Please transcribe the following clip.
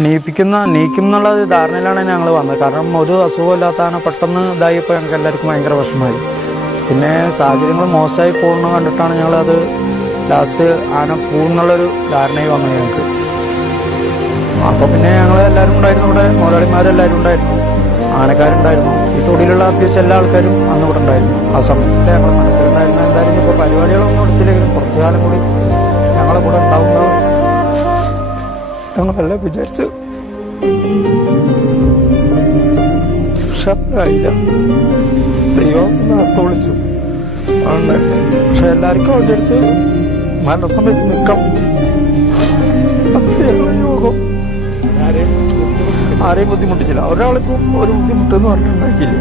നീക്കും എന്നുള്ള ധാരണയിലാണ് ഞങ്ങൾ വന്നത്. കാരണം ഒരു അസുഖമില്ലാത്ത ആന പെട്ടെന്ന് ഇതായപ്പോൾ ഞങ്ങൾക്ക് എല്ലാവർക്കും ഭയങ്കര വിഷമമായി. പിന്നെ സാഹചര്യങ്ങൾ മോശമായി പോകുന്നത് കണ്ടിട്ടാണ് ഞങ്ങളത് ലാസ്റ്റ് ആന പോകുന്നുള്ളൊരു ധാരണയിൽ വന്നത് ഞങ്ങൾക്ക്. അപ്പോൾ പിന്നെ ഞങ്ങൾ എല്ലാവരും ഉണ്ടായിരുന്നു, ഇവിടെ മുതലാളിമാരെല്ലാവരും ഉണ്ടായിരുന്നു, ആനക്കാരുണ്ടായിരുന്നു, ഈ തൊടിയിലുള്ള അത്യാവശ്യം എല്ലാ ആൾക്കാരും അന്ന് ഇവിടെ ഉണ്ടായിരുന്നു. ആ സമയത്ത് ഞങ്ങൾ മനസ്സിലുണ്ടായിരുന്നു എന്തായാലും ഇപ്പോൾ പരിപാടികളൊന്നും എടുത്തില്ലെങ്കിലും കുറച്ചു കാലം കൂടി ഞങ്ങളെ കൂടെ ഉണ്ടാവുമ്പോൾ ഞങ്ങളെല്ലാം വിചാരിച്ച്. ആയില്ല, ദൈവം നേരത്തെ വിളിച്ചു. പക്ഷെ എല്ലാവർക്കും അവരുടെ അടുത്ത് മരണസമയത്ത് നിൽക്കാൻ പറ്റി. യോഗം ആരെയും ബുദ്ധിമുട്ടിച്ചില്ല, ഒരാൾക്കും ഒരു ബുദ്ധിമുട്ടെന്ന് പറഞ്ഞിട്ടുണ്ടാക്കിയില്ല.